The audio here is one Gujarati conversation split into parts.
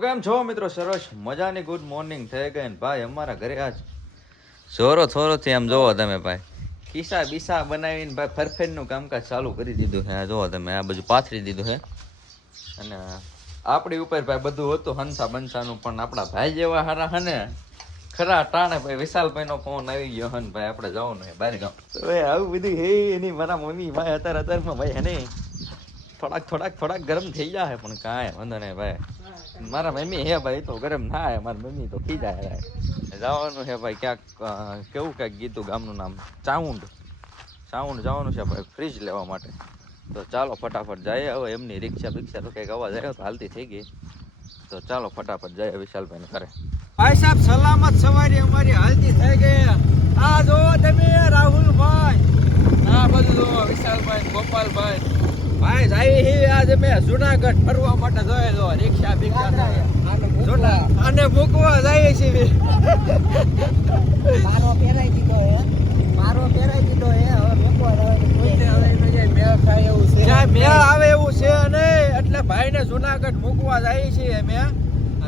કેમ છો મિત્રો? સરસ મજાની ગુડ મોર્નિંગ થઈ ગઈ ને ભાઈ અમારા ઘરે આજ જોરો થોરો થી આમ જોવો તમે ભાઈ કિસ્સા બીસા બનાવીને ભાઈ ફરફેર નું કામકાજ ચાલુ કરી દીધું છે. જોવો તમે આ બધું પાથરી દીધું છે અને આપણી ઉપર ભાઈ બધું હતું હંસા બંસાનું, પણ આપણા ભાઈ જેવા હારા હે ને ખરા ટાણે ભાઈ વિશાલભાઈ નો ફોન આવી ગયો હન ભાઈ આપણે જવાનું છે બહાર ગામ. આવું બધું હે એની મારા મમ્મી ભાઈ અત્યારમાં ભાઈ હે ને થોડાક ગરમ થઈ જાય પણ કાંઈ વાંધો નહીં ભાઈ. મારા મમ્મી હે ભાઈ તો ગરમ ના હે, મારી મમ્મી તો ખી જાય. જવાનું છે ભાઈ ક્યાંક, કેવું ક્યાંક કીધું ગામનું નામ ચાઉંડ જવાનું છે ભાઈ ફ્રીજ લેવા માટે. તો ચાલો ફટાફટ જાય. હવે એમની રિક્ષા તો કંઈક અવાજ આવ્યો તો હાલતી થઈ ગઈ. તો ચાલો ફટાફટ જાય વિશાલભાઈ ને કરે. ભાઈ સાહેબ સલામત સવારી અમારી હાલતી થઈ ગઈ. આ જો તમે રાહુલભાઈ, આ બધું જો વિશાલભાઈ ગોપાલભાઈ ભાઈ જાય હી. આજે મેં જુનાગઢ ફરવા માટે જોયે જો રિક્ષા બિક્ષા આને મૂકવા જાય છે. મારો પહેરાઈ દીધો હે હવે મૂકવા મેળ આવે એવું છે ને એટલે ભાઈ ને જુનાગઢ મૂકવા જાય છે. અમે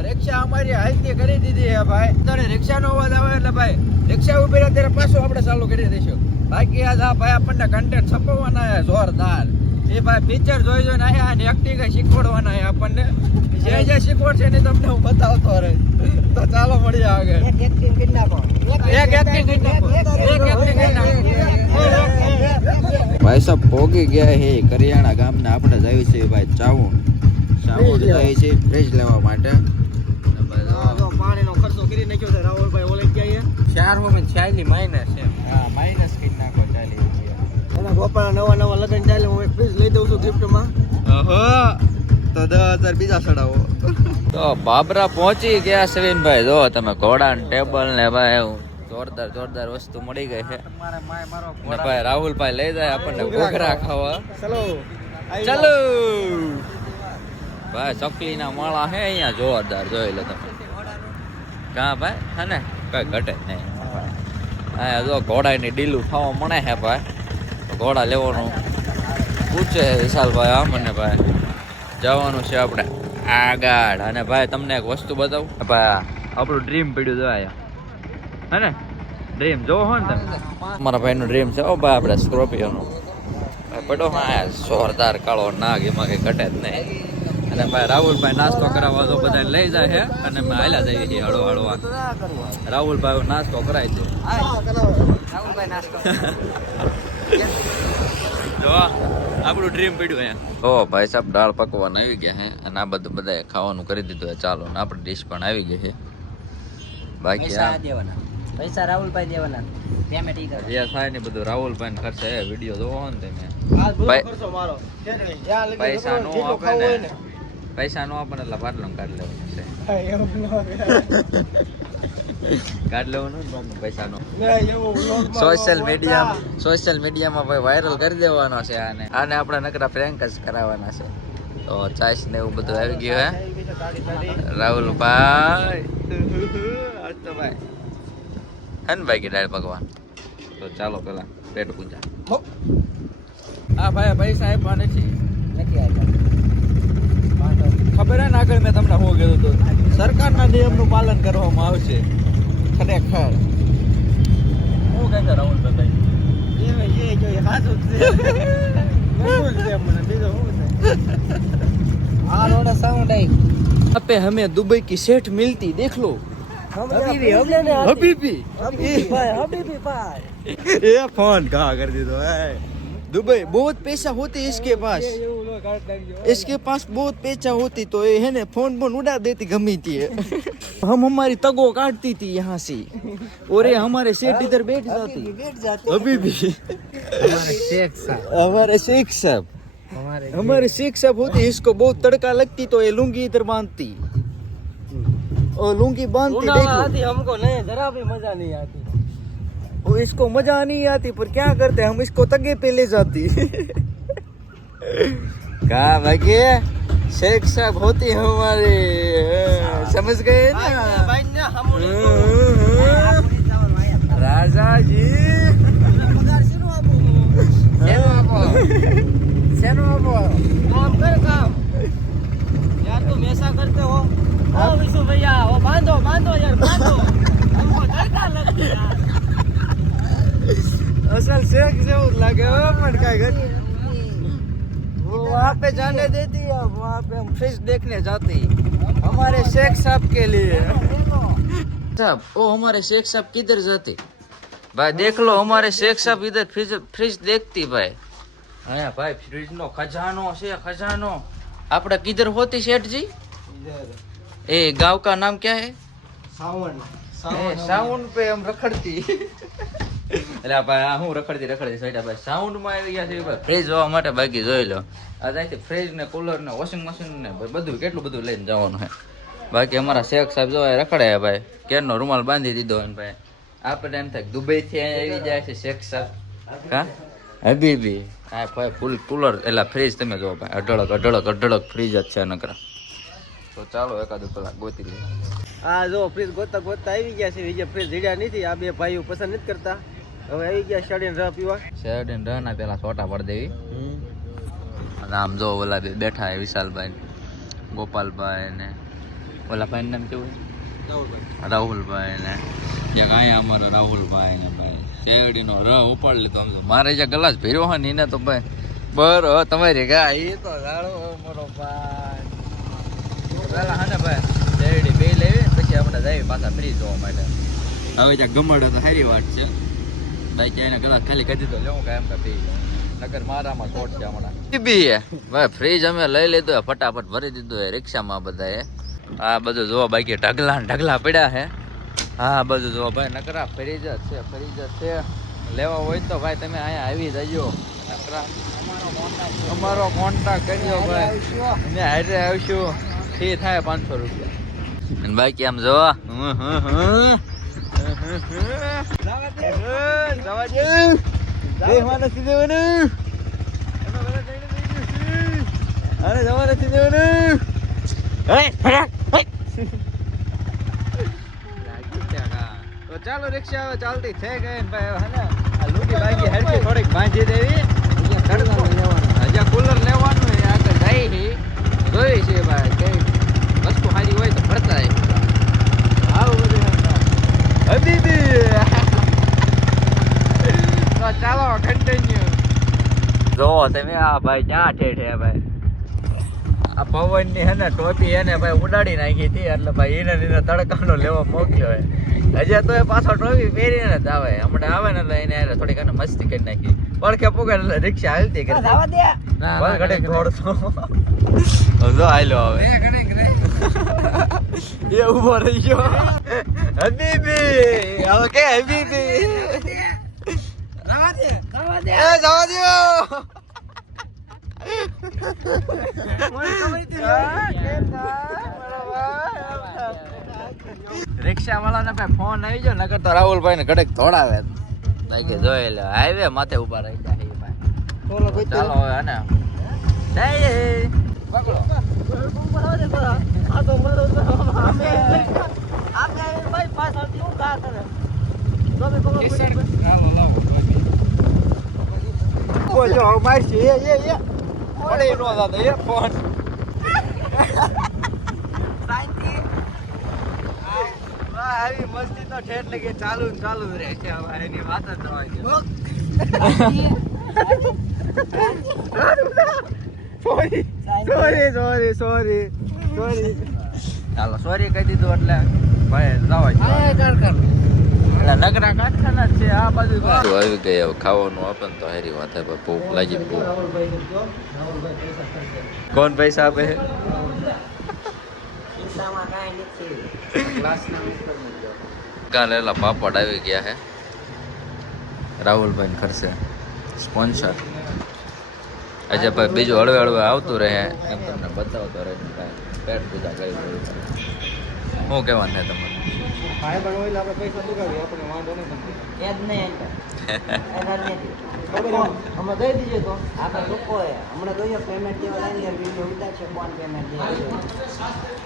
રિક્ષા અમારી હાલતી કરી દીધી હે ભાઈ. ત્યારે રિક્ષા નો અવાજ આવે એટલે ભાઈ રિક્ષા ઉભી રહે ત્યારે પાછું આપણે ચાલુ કરી દઈશું. બાકી આજ આ ભાઈ આપણને કન્ટેન્ટ છપાવવાના હે જોરદાર. એ ભાઈ પિક્ચર જોઈને આયા અને એક્ટિંગ શીખવાડવાના હે આપણને. જે શીખવાડશે ને તમને હું બતાવતો રહે. તો ચાલો મળીએ આગળ. એક એક્ટિંગ કરી નાખો. ભાઈ સાહેબ પોગી ગયા હે કરિયાણા ગામને. આપણે જઈએ છીએ ભાઈ ચાઉંડ જઈએ છીએ ફ્રીજ લેવા માટે. પાણીનો ખર્ચો કરી નાખ્યો છે રાહુલભાઈ. ઓલે ગયા 446 માઇનસ છે. હા માઇનસ કરી નાખો 40 રૂપિયા. એના ગોપાલ નવા લગન ચાલે. હું એક ફ્રીજ લઈ દઉં છું ગિફ્ટમાં. તો 10,000 બીજા ચડાવો. તો બાબરા પહોંચી ગયા સવીનભાઈ. જો તમે ઘોડા ને ટેબલ ને ભાઈ જોરદાર વસ્તુ મળી ગઈ છે. ભાઈ રાહુલભાઈ લઈ જાય આપણને ઘોઘરા ખાવા. ચલો ભાઈ ચકલી ના માળા હે અહીંયા જોરદાર. જોઈ લો તમે કા ભાઈ હે ને કઈ ઘટે નહીં. હા જો ઘોડા ની ડીલું ખાવા મળે હે ભાઈ. ઘોડા લેવાનું પૂછે વિશાલભાઈ. આ મને ભાઈ જવાનું છે આપણે આગળ. અને ભાઈ તમને એક વસ્તુ બતાવું ભાઈ. આપણું ડ્રીમ પડ્યું જોયા હે ને. ડ્રીમ જોવો હો ને તમે. મારા ભાઈનું ડ્રીમ છે ઓ ભાઈ આપણે સ્કોર્પિયોનું પડો. હા જોરદાર કાળો નાગ, એમાં કઈ ઘટે જ નહીં. અને ભાઈ રાહુલભાઈ નાસ્તો કરાવવા તો બધા લઈ જાય છે અને અમે હાલ્યા જઈએ છીએ હળવા. રાહુલભાઈ નાસ્તો કરાવી દે. રાહુલભાઈ નાસ્તો જો આપણું ડ્રીમ પડ્યું અહીંયા. ઓ ભાઈ સાહેબ દાળ પકવાન આવી ગયા છે અને આ બધું બધાએ ખાવાનું કરી દીધું છે. ચાલો ને આપણી ડીશ પણ આવી ગઈ છે. બાકી પૈસા રાહુલભાઈ દેવાના. પેમેન્ટ ઈ કરે. જે થાય ને બધું રાહુલભાઈ ને ખર્ચે. વિડીયો જોવો ને તમે. પૈસા નો આપે ને એટલે પાટલું કાઢ લેવાનું છે. કાઢ લેવાનું પૈસા નો. સોશિયલ મીડિયામાં ભાઈ વાયરલ કરી દેવાનો છે આને આપણે નકરા પ્રેન્ક જ કરાવવાના છે. તો ચાઈસ ને એવું બધું આવી ગયું હે રાહુલભાઈ. તો ભાઈ હે ને ભાઈ કે દાળ ભગવાન. તો ચાલો પેલા પેટ પૂજા. હા ભાઈ પૈસા આપ્યા નથી ખબર હે ને. આગળ મેં તમને શું કીધું હતું, સરકારના નિયમનું પાલન કરવામાં આવશે. ખરેખર શું કહે છે રાહુલભાઈ? पे हमें दुबई की सेठ मिलती देख लो. हबीबी ये फोन कहाँ कर दी तो है. दुबई बहुत पैसा होते इसके पास बहुत पैसा होती तो ये है ना फोन उड़ा देती गमी थी. हम हमारी तगो काटती थी यहाँ से और ये हमारे सेठ इधर बैठ जाती. अभी भी हमारे शेख साहब होते. इसको बहुत तड़का लगती तो ये लुंगी इधर बांधती और लुंगी बांधती. हमको नहीं जरा भी मजा नहीं आती. वो इसको मजा नहीं आती पर क्या करते हम इसको तगे पे ले जाती. कहा भाई शेख साहब होती हमारे. समझ गए ना राजा जी. काम कर काम यार. तुम ऐसा करते हो. शेक जरूर लगे हो पर क्या कर वो वहाँ पे जाने देती है वहाँ पे हम फिश देखने जाते हमारे शेख साहब के लिए साहब ओ हमारे शेख साहब किधर जाते भाई देख लो हमारे शेख साहब इधर फ्रिज देखती भाई हाँ भाई फ्रिज नो खजानो से खजानो आपड़ा किधर होती सेठ जी इधर ए गांव का नाम क्या है सावन साउंड पे हम રખડતી એટલે ભાઈ આ હું રખડતી સાઈડ ભાઈ સાઉન્ડ માં આવી ગયા છે ભાઈ ફ્રીજ જોવા માટે બાકી જોઈ લો આ જાય ફ્રીજ ને કુલર ને વોશિંગ મશીન ને બધું કેટલું બધું લઈને જવાનું છે બાકી અમારા શેખ સાહેબ જોવા રખડે ભાઈ કેરનો રૂમાલ બાંધી દીધો ને ભાઈ આપણે એમ થાય દુબઈ થી આવી જાય છે શેખ સાહેબ હા હબીબી હા ભાઈ ફૂલ કુલર એટલે ફ્રીજ તમે જોવો ભાઈ અઢળક ફ્રીજ જ છે નકરા તો ચાલો એકાદ કલાક ગોતી લઈએ આ જો ફ્રીજ ગોતા આવી ગયા છે બીજા ફ્રીજ જીડ્યા નથી આ બે ભાઈઓ પસંદ નથી કરતા હવે આવી ગયા શેરડીન રહ પીવા શેરડીન રહ ના પેલા છોટા પડ દેવી અને આમ જો ઓલા બે બેઠા હે વિશાલભાઈ ગોપાલભાઈ ને ઓલા ભાઈ નામ કેવું રાહુલભાઈ ને જ્યાં અહીંયા અમારો રાહુલભાઈ ને ભાઈ શેરડીનો રહ ઉપાડ લીધો આમ મારે જે ગલાસ ભર્યો હોય ને એને તો ભાઈ બરો તમારી ગા એ તો જાણો મારો ભાઈ પેલા હા ને ભાઈ શેરડી બે લેવી પછી આપણે જઈએ પાછા ફ્રી જોવા માટે હવે ત્યાં ગમડો તો સારી વાત છે ભાઈ ક્યાંય ગલાસ ખાલી કરી દીધો લેવું કાંઈ એમ પી નગર મારામાં શોર્ટ છે હમણાં બી ભાઈ ફ્રીજ અમે લઈ લીધું ફટાફટ ભરી દીધું હે રિક્ષામાં બધાએ આ બધું જોવા બાકી ઢગલા પડ્યા હે હા બધું જોવા ભાઈ નકરા ફ્રીજ જ છે લેવા હોય તો ભાઈ તમે અહીંયા આવી જજો નકરા અમારો કોન્ટેક્ટ કરજો ભાઈ અમે હારે આવશું ફી થાય 500 રૂપિયા અને બાકી આમ જો તો ચાલો રિક્ષા હવે ચાલતી થઈ ગઈ ને ભાઈ હે ને આ લુગી બાગી હરકી થોડીક બાંધી દેવી હજી કુલર લેવાનું છે આગળ જઈ જોઈ છે ભાઈ કઈ વસ્તુ સારી હોય તો ભરતા આવું બધું હબીબી તો ચાલો કન્ટિન્યુ જો તમે આ ભાઈ ક્યાં ઠેઠે ભાઈ આ પવન ની હે ને ટોપી એને ભાઈ ઉડાડી નાખી હતી એટલે ભાઈ એને તડકાનો લેવા મોકલ્યો હે હજી તો એ પાછો ટોપી પહેરીને જ આવે હમણાં આવે ને એટલે એને થોડીક એને મસ્તી કરી નાખી પડખે પુગે એટલે રિક્ષા હાલતી કરી ના ઘડીક દોડતો જો આયલો હવે એ ઉભો રહી ગયો હબીબી હવે કે હબીબી જવા દે રિક્ષા વાળા ને ફોન આવી ગયો નકર તો રાહુલભાઈ ને ઘડેક દોડાવે કે જોઈ લે હાઈવે માથે ઉભા રહી જાય ભાઈ ચાલો હવે હે ને જઈએ પકડો આવી મસ્તી તો ઠેઠ લગી ચાલુ રહે છે હવે એની વાત જ હોય સોરી ચાલો સોરી કહી દીધું એટલે ભાઈ જવા એટલે નગરા કાઠાના જ છે આ બાજુ આવી ગયા હવે ખાવાનું આપે ને તો હારી વાત હે ભૂખ લાગી કોણ પૈસા આપે કાલેલા પાપડ આવી ગયા હે રાહુલભાઈ ખર્ચે સ્પોન્સર આજે ભાઈ બીજું હળવે આવતું રહે એમ તમને બતાવતો રહે પેટ પૂજા કરી શું કહેવાનું છે તમારે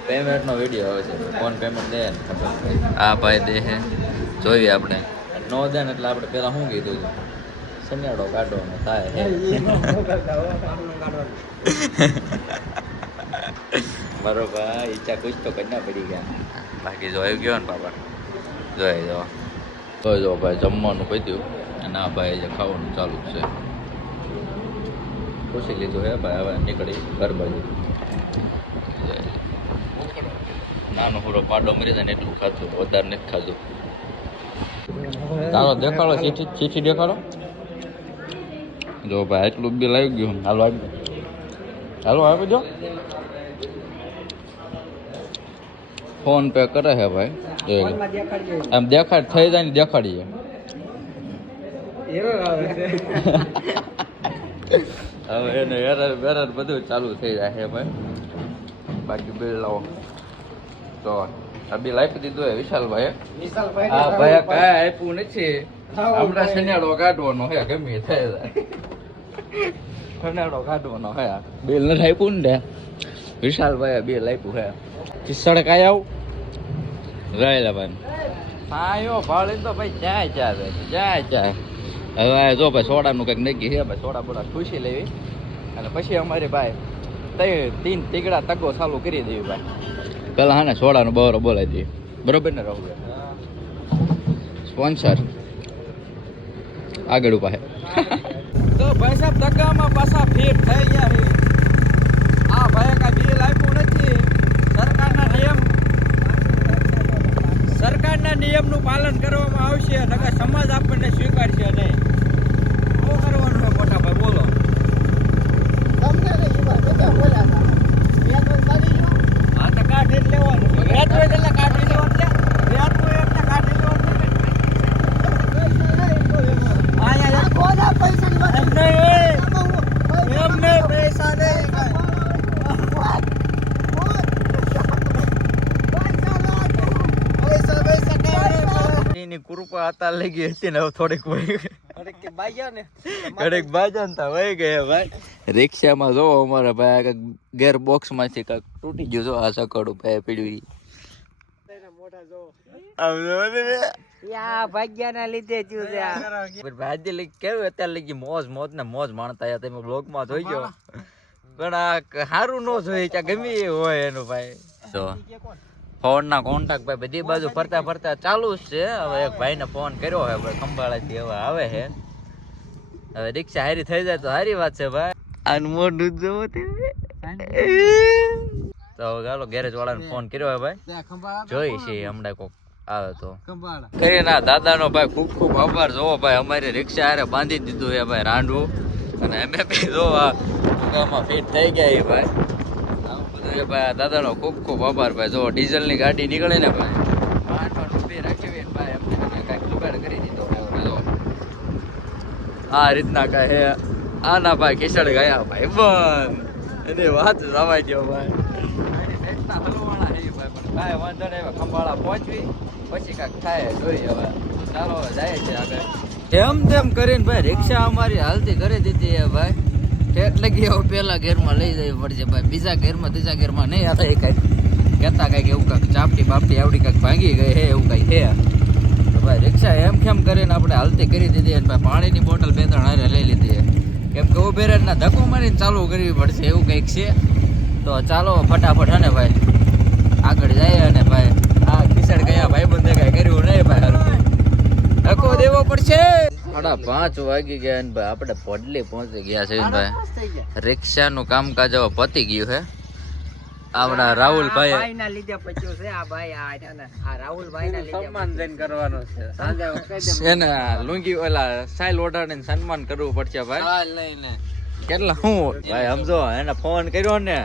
પેમેન્ટ નો વિડીયો આવે છે કોણ પેમેન્ટ દે ને ખબર આ ભાઈ દે હે જોઈએ આપણે નો દે ને એટલે આપણે પેલા શું કીધું સનેડો કાઢવાનો થાય બરોબર ઈચ્છા કુછ તો કરના પડી ગયા બાકી જોઈ ગયો ને બાપા જોઈ જો તો જો ભાઈ જમવાનું પત્યું અને આ ભાઈ જે ખાવાનું ચાલુ છે. પૂછી લીધું હે ભાઈ, હવે નીકળી ઘર બાજુ. નાનો પૂરો પાડો મરી જાય ને એટલું ખાધું, વધારે નથી ખાધું. ચાલો દેખાડો, ચીઠી દેખાડો. જો ભાઈ એટલું બિલ આવી ગયું. હાલો આવી, હાલો આવી દો. ફોન પે કરે છે ભાઈ, આમ દેખાડ થઈ જાય ને દેખાડીએ. હવે એને એરર બેરર બધું ચાલુ થઈ જાય છે ભાઈ. બાકી બિલ લાવો તો આ બિલ આપી દીધું હે વિશાલભાઈ. હા ભાઈ કાંઈ આપ્યું નથી, હમણાં શનિયાળો કાઢવાનો હે, ગમે થઈ જાય શનિયાળો કાઢવાનો હે. બિલ નથી આપ્યું ને વિશાલભાઈ, બિલ આપ્યું હે. કિસ્સડ કાંઈ આવું રહેલા ભાઈ સાયો ભાળી તો ભાઈ જાય જાય. હવે જો ભાઈ સોડાનું કંઈક નક્કી છે ભાઈ, સોડા બોડા ખુશી લેવી અને પછી અમારી ભાઈ 3 ટીકડા તકો ચાલુ કરી દેવી ભાઈ. પેલા હા ને સોડાનો બરો બોલાવી દઈએ, બરોબર ને રહું સ્પોન્સર આગળ પાસે. તો ભાઈ સાહેબ તગામાં પાછા ફીટ થઈ ગયા છે. આ ભાઈ કાંઈ બિલ આપ્યું નથી. સરકારના નિયમનું પાલન કરવામાં આવશે, નકર સમાજ આપણને સ્વીકારશે નહીં. શું કરવાનું છે મોટા ભાઈ બોલો? હા તો કાઢી જ લેવાનું. વ્યાજ હોય એટલે કાઢી લેવાનું. વ્યાજ હોય એટલે કાઢી લેવાનું. એમને પૈસા નહીં. કૃપા હતા લઈ ગઈ હતી ને હવે થોડીક ઘડીક બાજા ને વહી ગયા ભાઈ. રિક્ષામાં જો અમારા ભાઈ ગેર બોક્સ માંથી કાંક તૂટી ગયું. જો આ સકડું ભાઈ પીડ્યું ભાગ્યાના લીધે ભાઈ કેવું અત્યારે લઈ ગઈ મોજ ને મોજ માણતા તમે બ્લોગમાં જોઈ ગયો. પણ આ સારું ન જોઈ ત્યાં ગમે એ હોય એનું ભાઈ. તો ફોન ના કોન્ટેક્ટ ભાઈ બધી બાજુ ફરતા ચાલુ જ છે. હવે એક ભાઈ ને ફોન કર્યો હોય ભાઈ ખંભાળાથી, હવે આવે છે. હવે રિક્ષા હારી થઈ જાય તો સારી વાત છે ભાઈ. આનું મોઢું જોવો તો હવે ચાલો ગેરેજ વાળાને ફોન કર્યો હોય ભાઈ, જોઈ છે હમણાં કોક આવે તો કરી ના. દાદાનો ભાઈ ખૂબ ખૂબ આભાર. જોવો ભાઈ અમારી રિક્ષા હારે બાંધી દીધું છે ભાઈ રાંડવું, અને અમે બી જોવા ફિટ થઈ ગયા ભાઈ. ભાઈ દાદાનો ખૂબ ખૂબ આભાર ભાઈ. જો ડીઝલની ગાડી નીકળે ને ભાઈ, ઊભી રાખી ભાઈ અમને કાંઈક જુગાડ કરી દીધો. જો આ રીતના કાંઈ હે. આના ભાઈ કિશળ ગયા ભાઈ બંધ એની વાત જવા દો ભાઈ. હલવાણા હે ભાઈ, પણ કાંઈ વાંધો નહીં. ખંભાળા પહોંચવી પછી કાંઈક થાય જોઈએ. હવે ચાલો જાય છે આગળ. એમ તેમ કરીને ભાઈ રિક્ષા અમારી હાલતી કરી દીધી હે ભાઈ. ઠેઠ લગી હવે પેલા ઘેરમાં લઈ જવી પડશે ભાઈ. બીજા ઘેરમાં ત્રીજા ઘેરમાં નહીં હાલે. કાંઈક કહેતા કાંઈક એવું કાંઈક ચાપટી બાપટી આવડી કાંઈક ભાંગી ગઈ હે એવું કાંઈ છે. તો ભાઈ રિક્ષા એમ કેમ કરીને આપણે હાલતી કરી દીધી અને ભાઈ પાણીની બોટલ 2-3 હારે લઈ લીધી. કેમ કે ઉભે રહીને ધક્કો મારીને ચાલુ કરવી પડશે એવું કંઈક છે. તો ચાલો ફટાફટ હે ને ભાઈ આગળ જાય. અને ભાઈ આ કિશળ ગયા ભાઈ બંધે કાંઈ કર્યું નહીં ભાઈ, ધક્કો દેવો પડશે. 5:30 વાગી ગયા ને ભાઈ આપણે પડલી પહોંચી ગયા છે ભાઈ. રિક્ષાનું કામકાજ હવે પતી ગયું છે. આપણા રાહુલભાઈ ના લીધે પચ્યું છે આ ભાઈ. આ રાહુલભાઈ ના લીધે સન્માન દઈને કરવાનું છે. સાંજે એને લુંગી ઓલા સાઈલ ઓઢાડીને સન્માન કરવું પડશે ભાઈ. લઈને કેટલા હું ભાઈ સમજો એને ફોન કર્યો ને,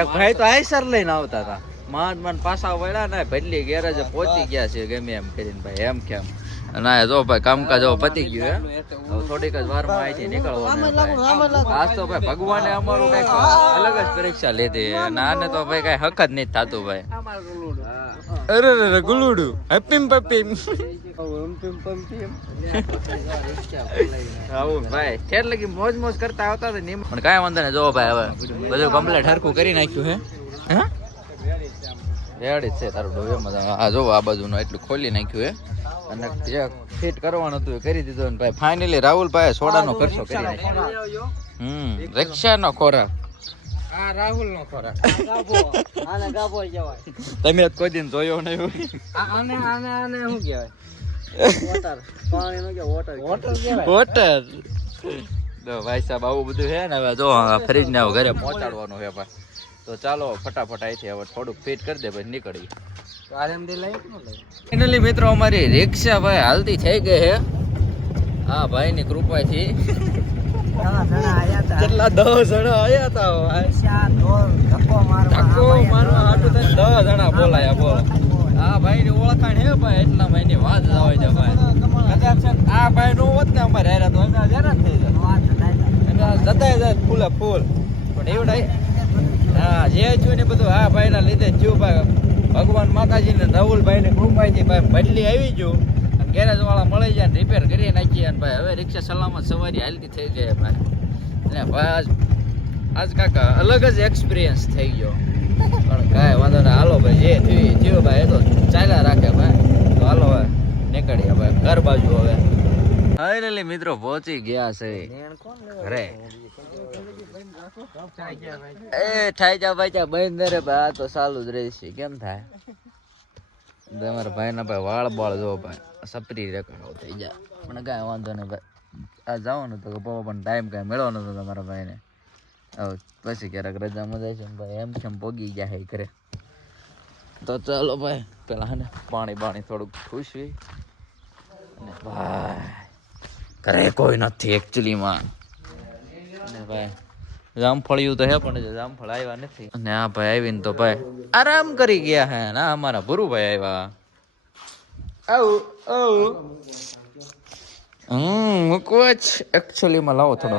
એક ભાઈ તો આઈસર લઈને આવતા હતા. માંડ પાછા વળ્યા ને ભડલી ગેરેજે પહોંચી ગયા છે ગમે એમ કરીને ભાઈ. એમ કેમ ના જો ભાઈ કામકાજ પતી ગયું હે. થોડીક જ વારમાં અહીંથી નીકળવાનું. આજ તો ભાઈ ભગવાને અમારું કઈક અલગ જ પરીક્ષા લીધી. આને તો ભાઈ કઈ હક જ નહીં થતું ભાઈ. અરે ગુલુડું હપીમ પપીમ આવું ભાઈ. ઠેર લગી મોજ મોજ કરતા આવતા હતા પણ કાંઈ વાંધો નહીં. જો ભાઈ હવે બધું કમ્પ્લીટ હરખું કરી નાખ્યું હે. રેડી છે તારું ડોવેમાં. આ જો આ બાજુનું એટલું ખોલી નાખ્યું હે અને જે ફિટ કરવાનું હતું એ કરી દીધું. ભાઈ ફાઇનલી રાહુલભાઈ સોડાનો ખર્ચો કરી નાખ્યો. રિક્ષાનો ખોરાક આ રાહુલનો ખોરાક. આને ગાબો કહેવાય. તમે કોઈ દિન જોયો નહીં. આને શું કહેવાય? વોટર તો ભાઈ સાહેબ આવું બધું છે ને હવે જો ફ્રીજ ને હવે ઘરે પહોંચાડવાનું છે ભાઈ તો ચાલો ફટાફટ અહીંથી હવે થોડુંક ફિટ કરી દે પછી નીકળી ફાઇનલી મિત્રો અમારી રિક્ષા ભાઈ હાલતી થઈ ગઈ છે હા ભાઈ ની કૃપાથી કેટલા 10 જણા આયા હતા ધક્કો મારવા હાટું થઈને 10 જણા બોલાયા બોલો આ ભાઈ ની ઓળખાણ હે ભાઈ એટલા મહિને વાત જ આવે છે ભાઈ કદાચ આ ભાઈ નો હોત ને અમારે હેરા તો હેરાન થઈ જાય જતા જાય ફૂલે ફૂલ પણ એવડાય હા જે છું ને બધું આ ભાઈ ના લીધે જ ભાઈ ભગવાન માતાજી ને રાહુલભાઈ ને કૃપાથી ભાઈ બદલી આવી ગયું ગેરેજ વાળા મળી જાય રિપેર કરી નાખીએ અને ભાઈ હવે રિક્ષા સલામત સવારી હાલતી થઈ જાય ભાઈ અને ભાઈ આજ કાકા અલગ જ એક્સપિરિયન્સ થઈ ગયો પણ કાંઈ વાંધો ના હાલો ભાઈ જે થયું ભાઈ એ તો ચાલ્યા રાખે ભાઈ તો હાલો હવે નીકળીએ ભાઈ ઘર બાજુ હવે ફાઇનલી મિત્રો પહોંચી ગયા છે ઘરે એ થાય જા ભાઈ ચા બંધ રે ભાઈ આ તો ચાલુ જ રહેશે કેમ થાય તમારા ભાઈ ના ભાઈ વાળ બાળ જો ભાઈ સપરી રેકડો થઈ જાય પણ કાંઈ વાંધો નહીં ભાઈ આ જવાનું તો પપ્પા પણ ટાઈમ કાંઈ મેળવવાનો હતો તમારા ભાઈને હવે પછી ક્યારેક રજા મજા છે ભાઈ એમ કેમ પોગી જાય ઘરે તો ચાલો ભાઈ પેલા હે ને પાણી થોડુંક ખુશવી અને ભાઈ ઘરે કોઈ નથી એકચ્યુઅલીમાં અને ભાઈ જામફળિયું તો હે પણ જામફળ આવ્યા નથી અને આ ભાઈ આવીને તો ભાઈ આરામ કરી ગયા હે ના અમારા ભુરુભાઈ આવ્યા મૂકવો જ એકચ્યુઅલીમાં લાવો થોડો